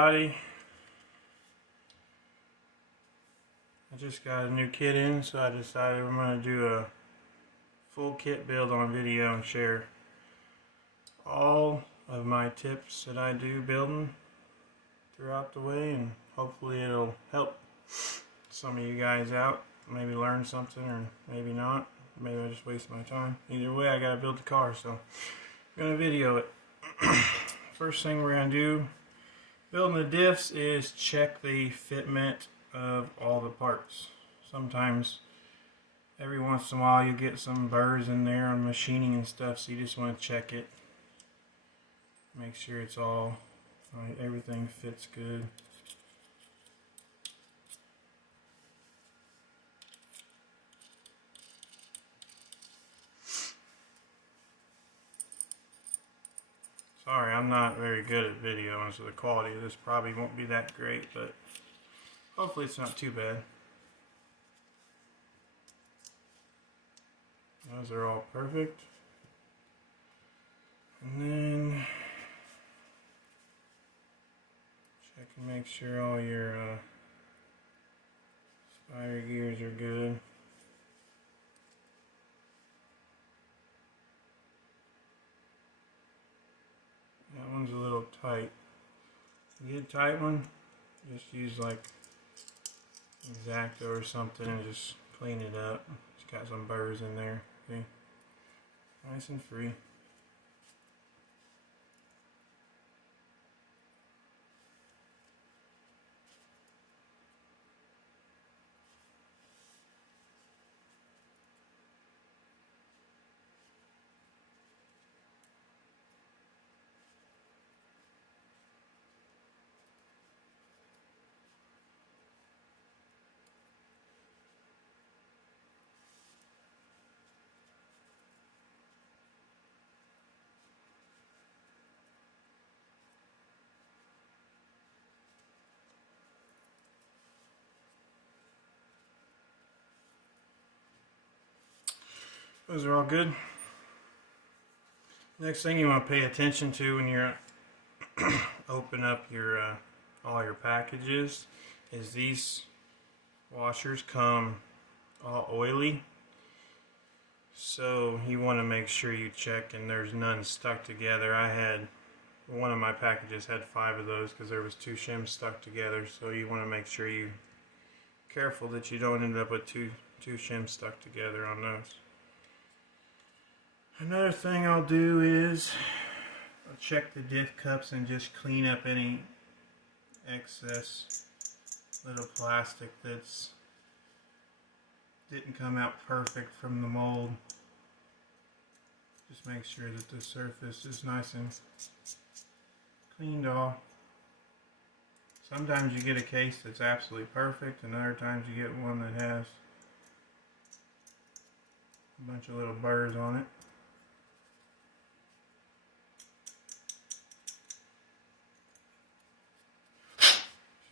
everybody. I just got a new kit in, so I decided I'm going to do a full kit build on video and share all of my tips that I do building throughout the way, and hopefully it'll help some of you guys out. Maybe learn something, or maybe not. Maybe I just waste my time. Either way, I gotta build the car, so I'm gonna video it. First thing we're gonna do building the diffs is check the fitment of all the parts. Sometimes every once in a while you get some burrs in there on machining and stuff, so you just want to check it, make sure it's all right, everything fits good. Sorry, I'm not very good at video, and so the quality of this probably won't be that great, but hopefully it's not too bad. Those are all perfect. And then check and make sure all your spider gears are good. That one's a little tight. You get a tight one, just use like X-Acto or something and just clean it up. It's got some burrs in there. See? Nice and free. Those are all good. Next thing you want to pay attention to when you're open up your all your packages is these washers come all oily, so you want to make sure you check and there's none stuck together. I had one of my packages had 5 of those because there was 2 shims stuck together, so you want to make sure you careful that you don't end up with two shims stuck together on those. Another thing I'll do is I'll check the diff cups and just clean up any excess little plastic that's didn't come out perfect from the mold. Just make sure that the surface is nice and cleaned off. Sometimes you get a case that's absolutely perfect, and other times you get one that has a bunch of little burrs on it.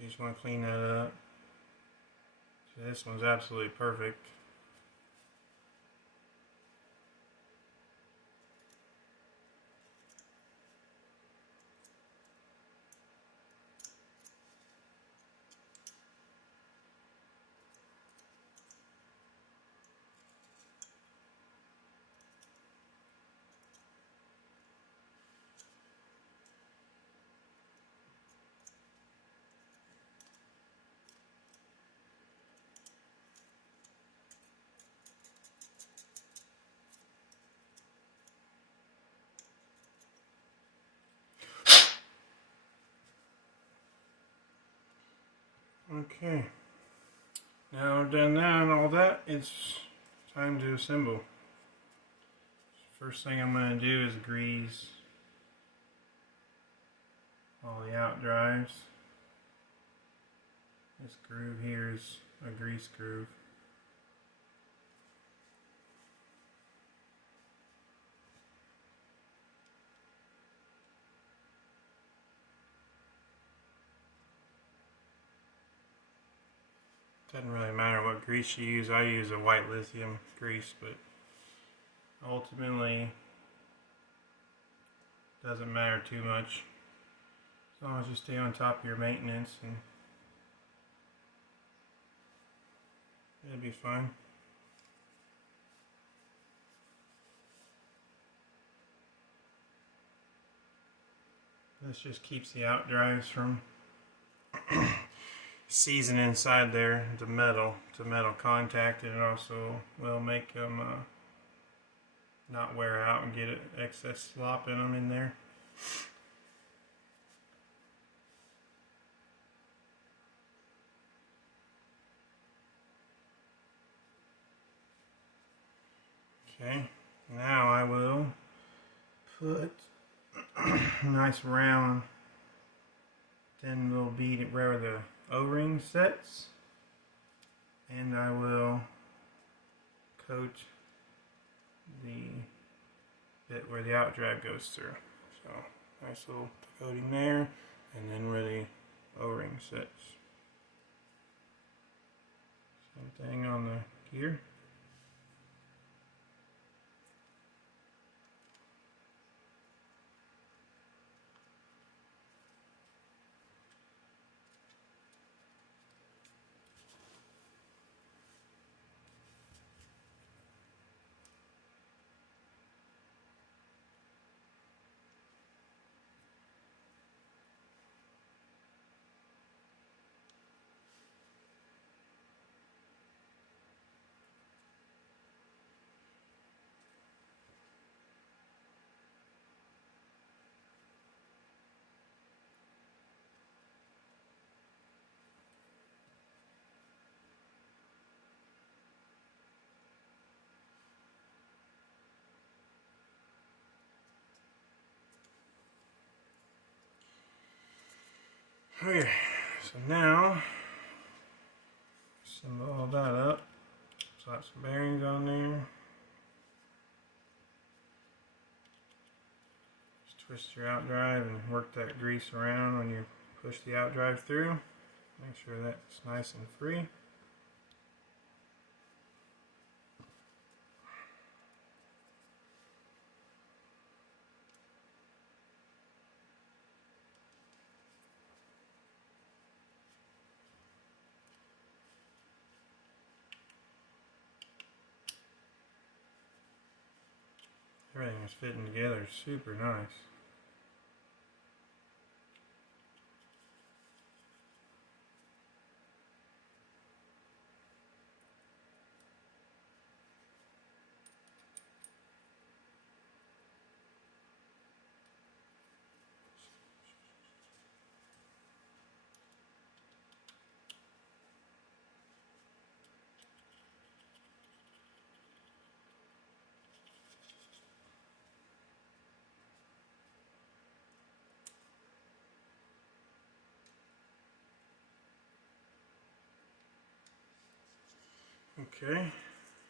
You just want to clean that up. So this one's absolutely perfect. Okay, now I've done that and all that, it's time to assemble. First thing I'm going to do is grease all the out drives. This groove here is a grease groove. Doesn't really matter what grease you use. I use a white lithium grease, but ultimately doesn't matter too much. As long as you stay on top of your maintenance, and it'll be fine. This just keeps the outdrives from seizing inside there to metal contact, and it also will make them not wear out and get excess slop in them in there. Okay, now I will put a nice round 10 little bead where the O-ring sets, and I will coat the bit where the outdrive goes through. So nice little coating there, and then where the O-ring sits. Same thing on the gear. Okay, so now assemble all that up. Slap some bearings on there. Just twist your outdrive and work that grease around when you push the outdrive through. Make sure that's nice and free. Everything is fitting together super nice. Okay,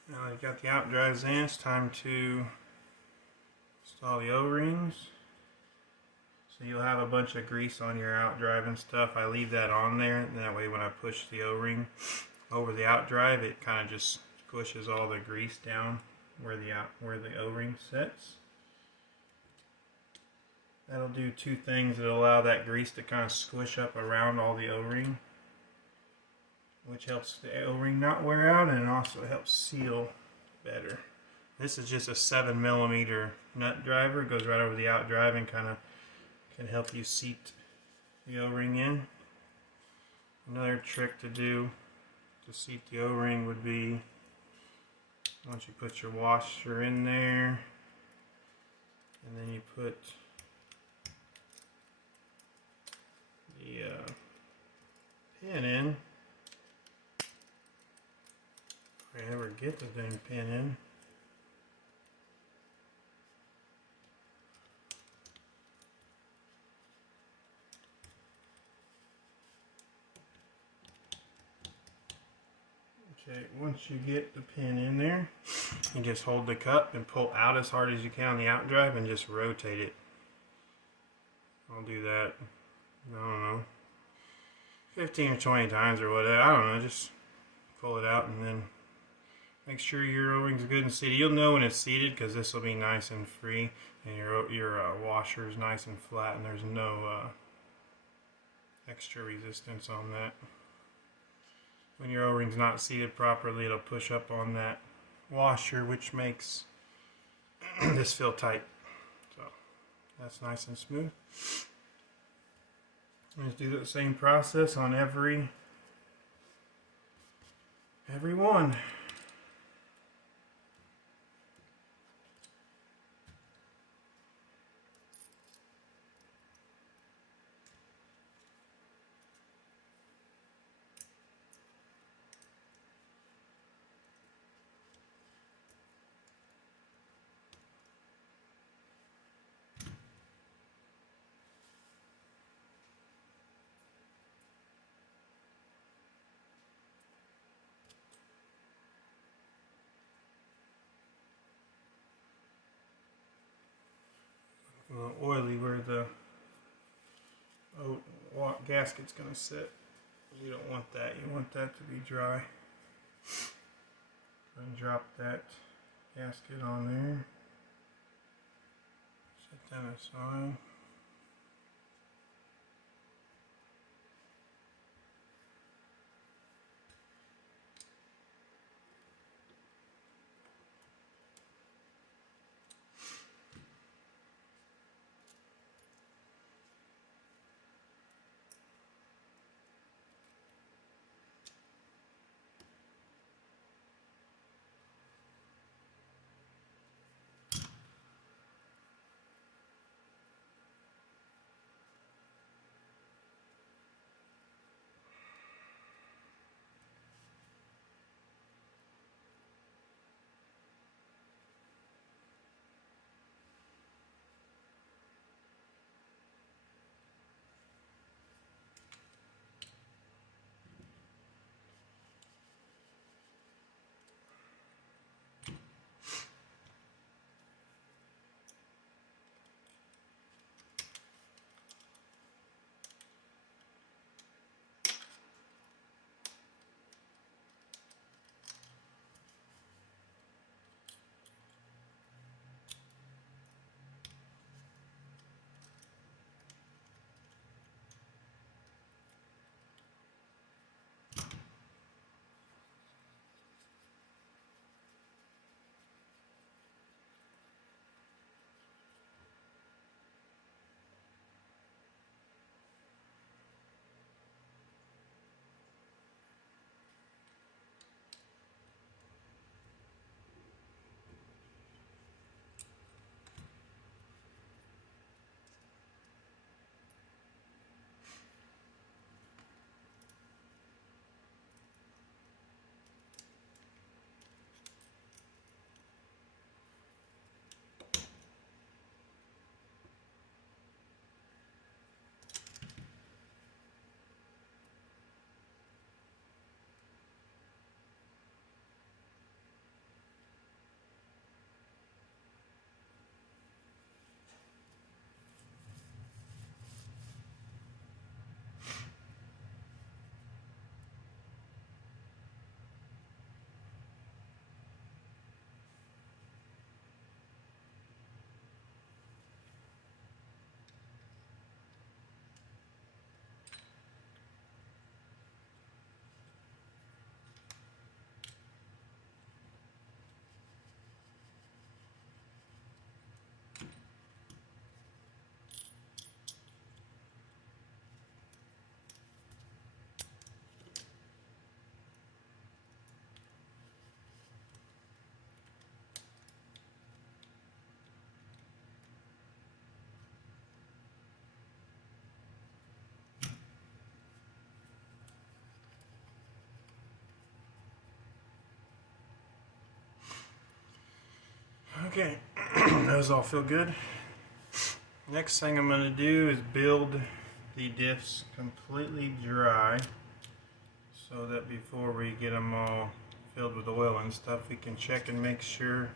now that you've got the outdrives in, it's time to install the O-rings. So you'll have a bunch of grease on your outdrive and stuff. I leave that on there, and that way when I push the O-ring over the outdrive, it kind of just pushes all the grease down where the O-ring sits. That'll do two things. It'll allow that grease to kind of squish up around all the O-ring, which helps the O-ring not wear out, and it also helps seal better. This is just a 7mm nut driver. It goes right over the outdrive and kind of can help you seat the O-ring in. Another trick to do to seat the O-ring would be, once you put your washer in there, and then you put the pin in. If I ever get the dang pin in. Okay, once you get the pin in there, you just hold the cup and pull out as hard as you can on the outdrive and just rotate it. I'll do that, I don't know, 15 or 20 times or whatever. I don't know, just pull it out and then make sure your O-ring's good and seated. You'll know when it's seated because this will be nice and free, and your washer is nice and flat, and there's no extra resistance on that. When your O-ring's not seated properly, it'll push up on that washer, which makes this feel tight. So that's nice and smooth. Let's do the same process on every one. A little oily where the gasket's going to sit. You don't want that. You want that to be dry. Go and drop that gasket on there. Set that aside. Okay, those all feel good. Next thing I'm going to do is build the diffs completely dry so that before we get them all filled with oil and stuff, we can check and make sure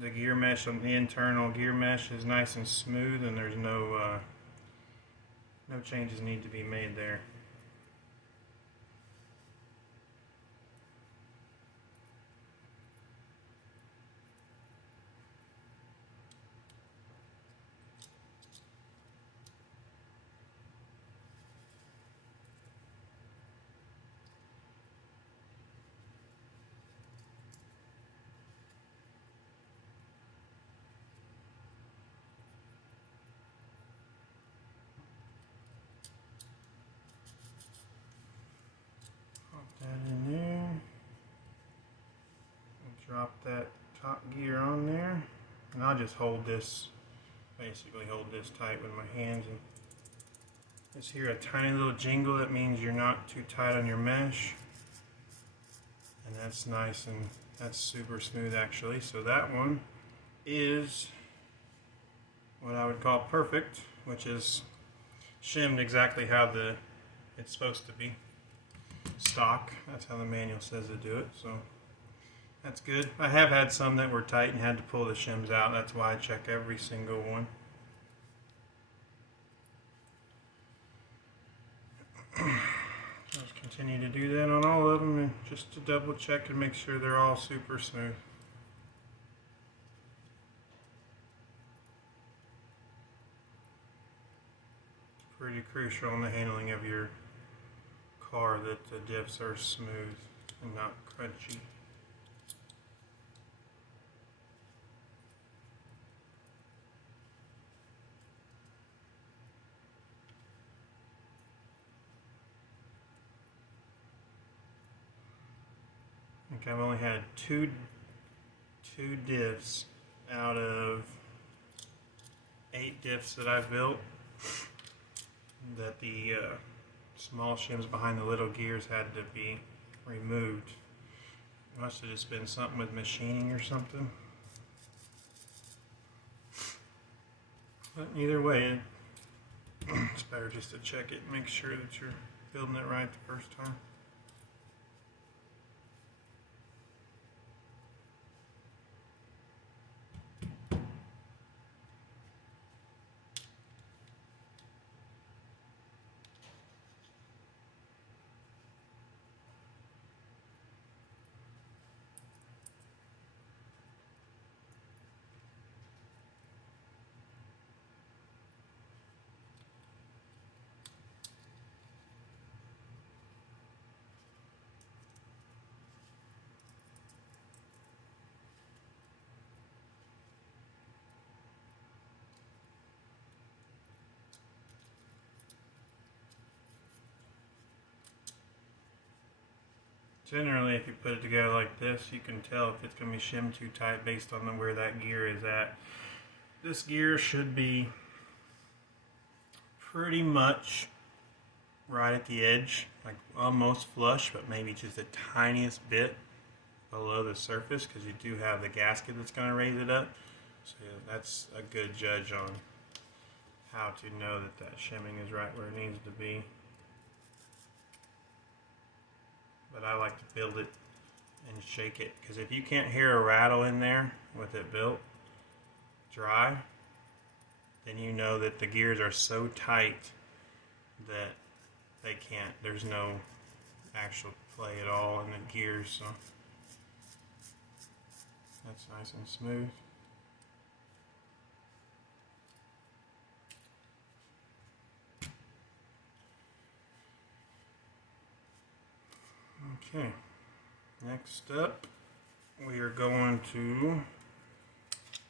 the gear mesh on the internal gear mesh is nice and smooth and there's no changes need to be made there. drop that top gear on there, and I'll just hold this, basically hold this tight with my hands, and just hear a tiny little jingle. That means you're not too tight on your mesh, and that's nice, and that's super smooth actually. So that one is what I would call perfect, which is shimmed exactly how it's supposed to be. Stock, that's how the manual says to do it, so that's good. I have had some that were tight and had to pull the shims out. That's why I check every single one. Just continue to do that on all of them, and just to double check and make sure they're all super smooth. Pretty crucial in the handling of your car that the diffs are smooth and not crunchy. I think I've only had two diffs out of 8 diffs that I've built that the small shims behind the little gears had to be removed. It must have just been something with machining or something. But either way, it's better just to check it and make sure that you're building it right the first time. Generally, if you put it together like this, you can tell if it's going to be shimmed too tight based on where that gear is at. This gear should be pretty much right at the edge, like almost flush, but maybe just the tiniest bit below the surface, because you do have the gasket that's going to raise it up. So yeah, that's a good judge on how to know that that shimming is right where it needs to be. But I like to build it and shake it, because if you can't hear a rattle in there with it built dry, then you know that the gears are so tight that they can't, there's no actual play at all in the gears. So that's nice and smooth. Okay, next up we are going to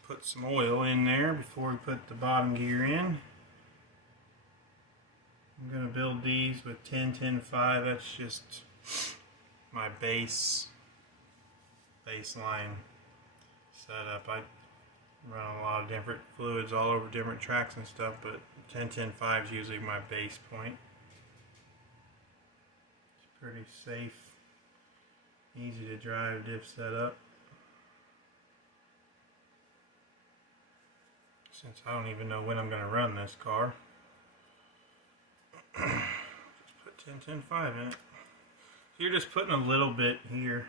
put some oil in there before we put the bottom gear in. I'm going to build these with 10-10-5. That's just my baseline setup. I run a lot of different fluids all over different tracks and stuff, but 10-10-5 is usually my base point. It's pretty safe, easy to drive diff setup. Since I don't even know when I'm going to run this car, just put 10-10-5 in it. So you're just putting a little bit here,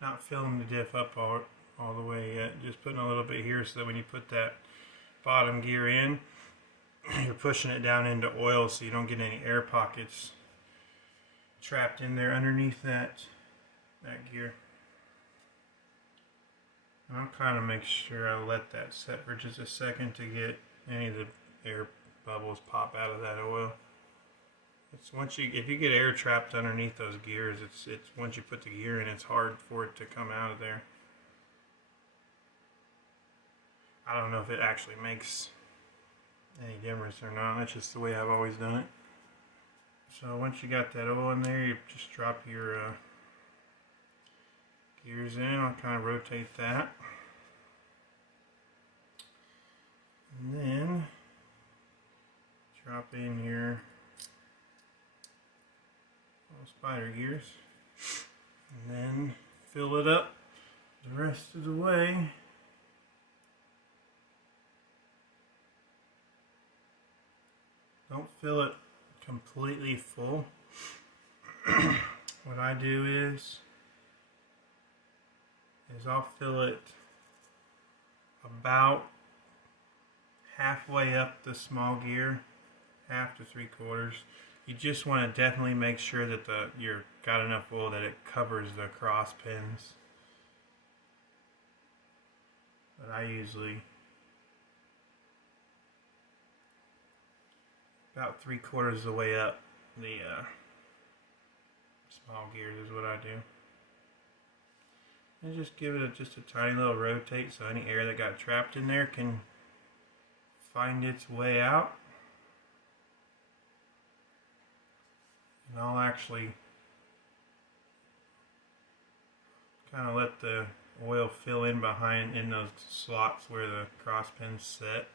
not filling the diff up all the way yet, just putting a little bit here so that when you put that bottom gear in, you're pushing it down into oil so you don't get any air pockets trapped in there underneath that gear. And I'll kind of make sure I let that set for just a second to get any of the air bubbles pop out of that oil. It's if you get air trapped underneath those gears, it's once you put the gear in, it's hard for it to come out of there. I don't know if it actually makes any difference or not. That's just the way I've always done it. So once you got that oil in there, you just drop your gears in, I'll kind of rotate that. And then drop in your little spider gears. And then fill it up the rest of the way. Don't fill it completely full. What I do is I'll fill it about halfway up the small gear, half to 3/4. You just want to definitely make sure that you've got enough oil that it covers the cross pins. But I usually about 3/4 of the way up the small gears is what I do. And just give it just a tiny little rotate so any air that got trapped in there can find its way out. And I'll actually kind of let the oil fill in behind in those slots where the cross pins sit.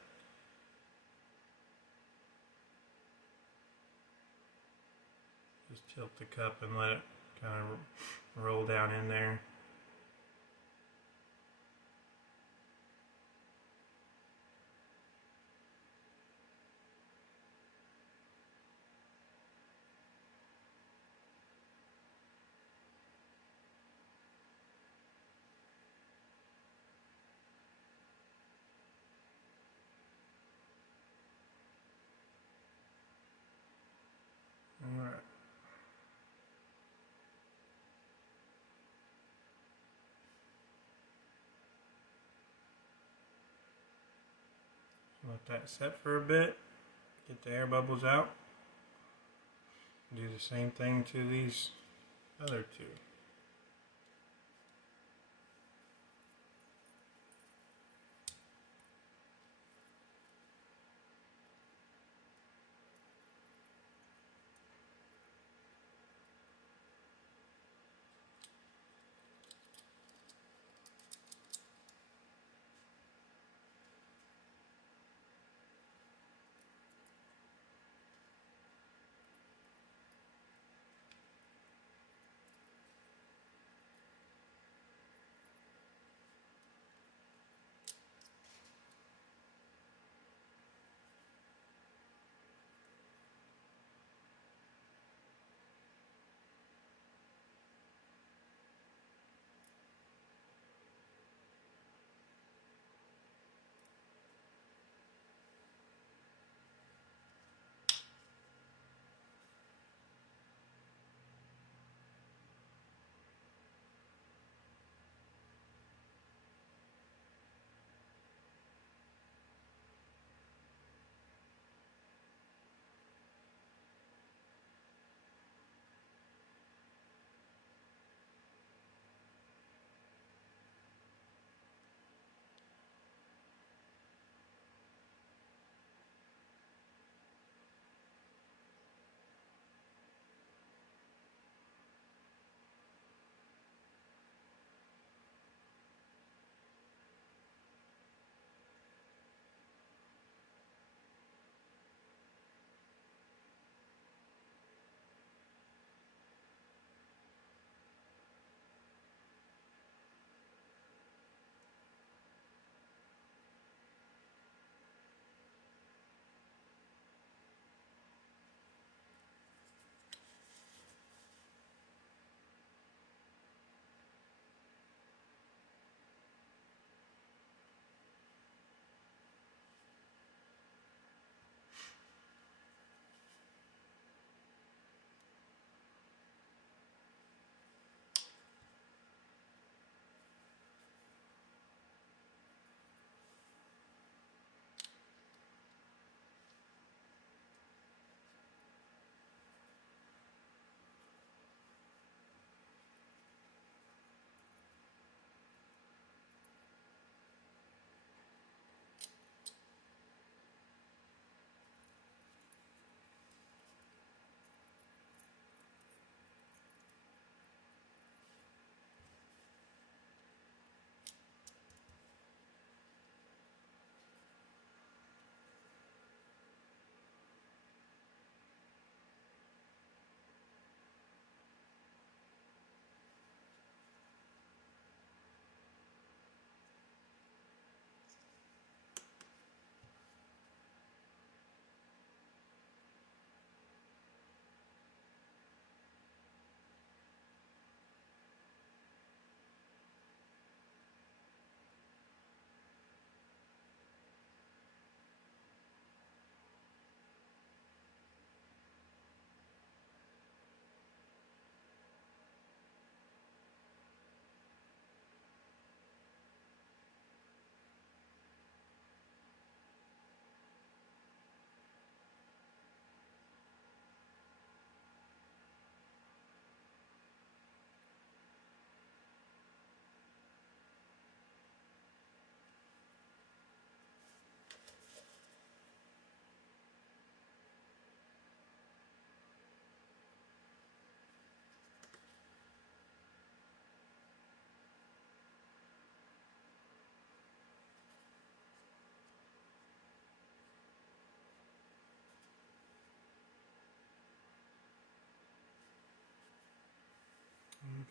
Just tilt the cup and let it kind of roll down in there. Alright. Let that set for a bit, get the air bubbles out. Do the same thing to these other two.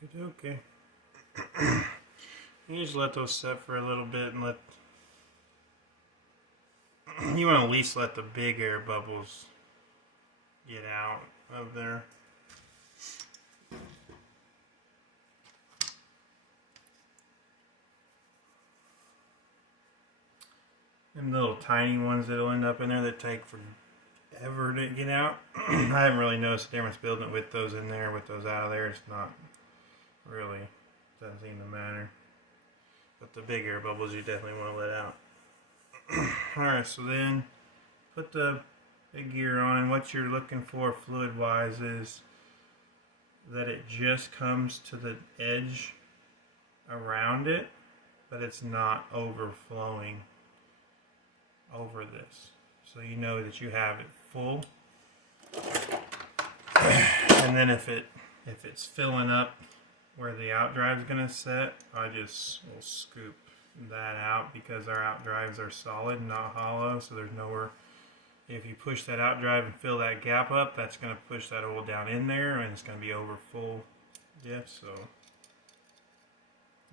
Okay. You just let those set for a little bit and you want to at least let the big air bubbles get out of there. And little tiny ones that'll end up in there that take forever to get out. I haven't really noticed the difference building it with those in there, with those out of there. It's not really, doesn't seem to matter. But the big air bubbles you definitely want to let out. Alright, so then put the big gear on, and what you're looking for fluid wise is that it just comes to the edge around it, but it's not overflowing over this. So you know that you have it full. And then if it's filling up where the outdrive is going to set, I just will scoop that out because our outdrives are solid, not hollow, so there's nowhere. If you push that outdrive and fill that gap up, that's going to push that oil down in there and it's going to be over full diff. So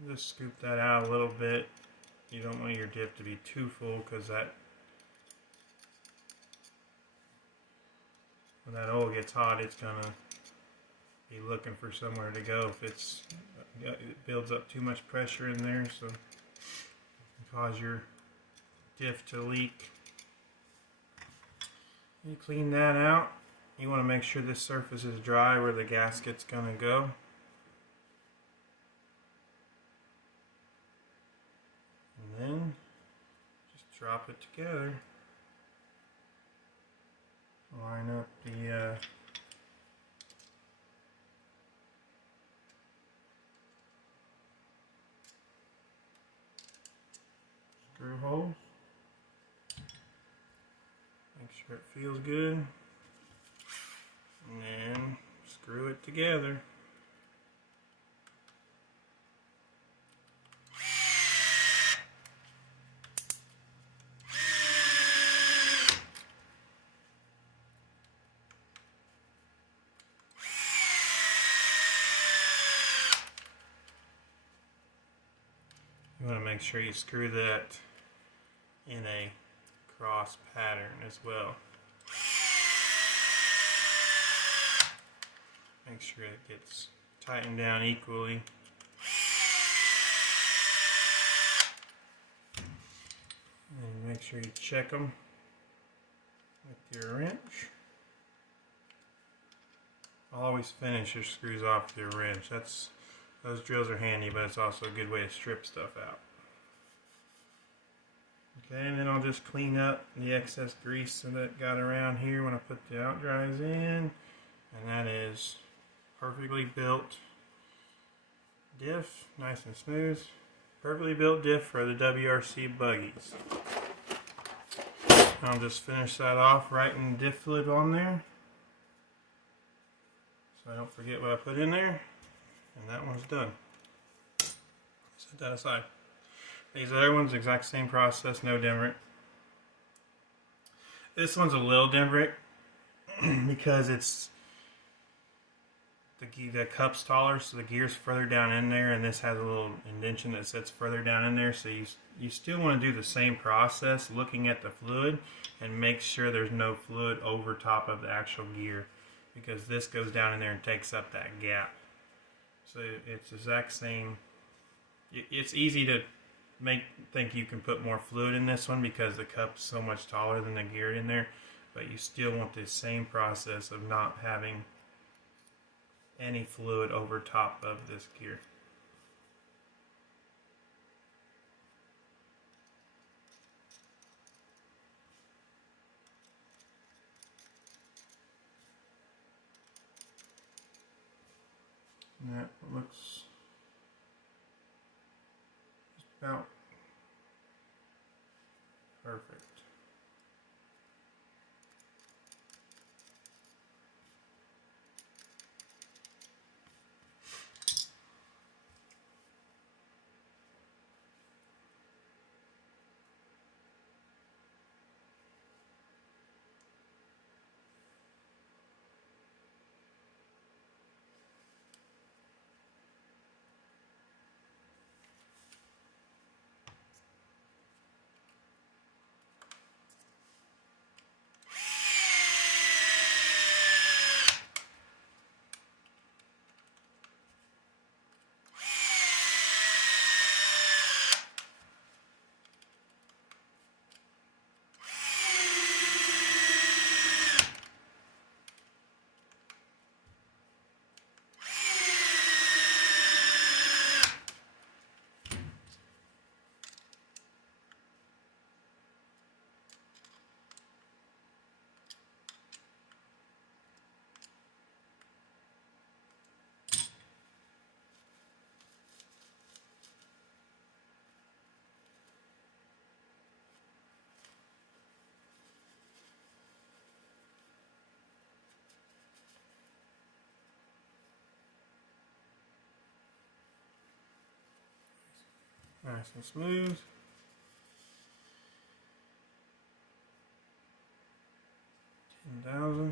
just scoop that out a little bit. You don't want your diff to be too full because when that oil gets hot, it's going to be looking for somewhere to go. If it builds up too much pressure in there, so it can cause your diff to leak. You clean that out. You want to make sure this surface is dry where the gasket's going to go. And then just drop it together. Line up the screw holes. Make sure it feels good. And then screw it together. You want to make sure you screw that in a cross pattern as well. Make sure it gets tightened down equally. And make sure you check them with your wrench. Always finish your screws off with your wrench. Those drills are handy, but it's also a good way to strip stuff out. Okay, and then I'll just clean up the excess grease that got around here when I put the outdrives in. And that is perfectly built diff, nice and smooth. Perfectly built diff for the WRC buggies. I'll just finish that off writing diff fluid on there, so I don't forget what I put in there. And that one's done. Set that aside. These other ones, exact same process, no different. This one's a little different because it's the cup's taller, so the gear's further down in there, and this has a little indentation that sits further down in there. So you still want to do the same process, looking at the fluid and make sure there's no fluid over top of the actual gear, because this goes down in there and takes up that gap. So it's the exact same. It's easy to think you can put more fluid in this one because the cup's so much taller than the gear in there, but you still want the same process of not having any fluid over top of this gear. And that looks just about perfect. Nice and smooth. $10,000.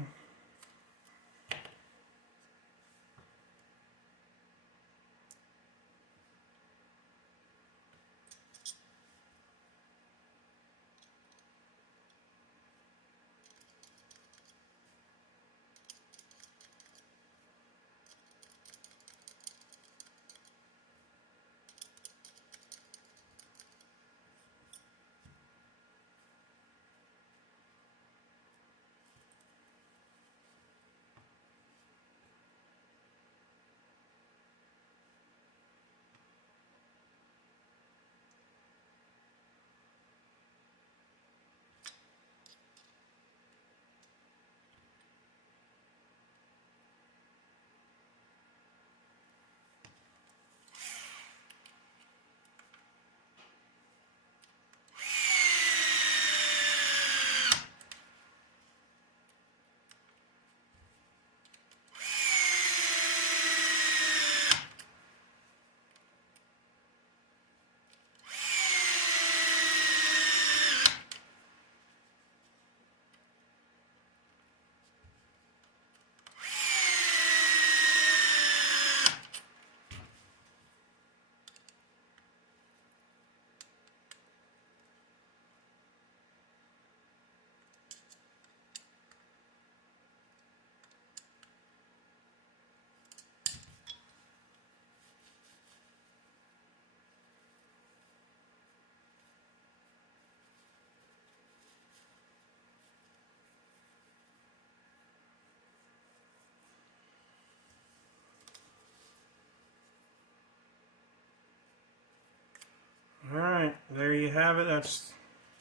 Alright, there you have it. That's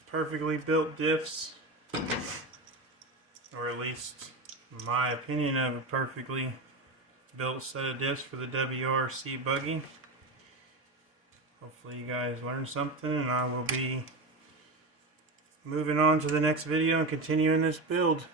perfectly built diffs. Or at least my opinion of a perfectly built set of diffs for the WRC buggy. Hopefully you guys learned something, and I will be moving on to the next video and continuing this build.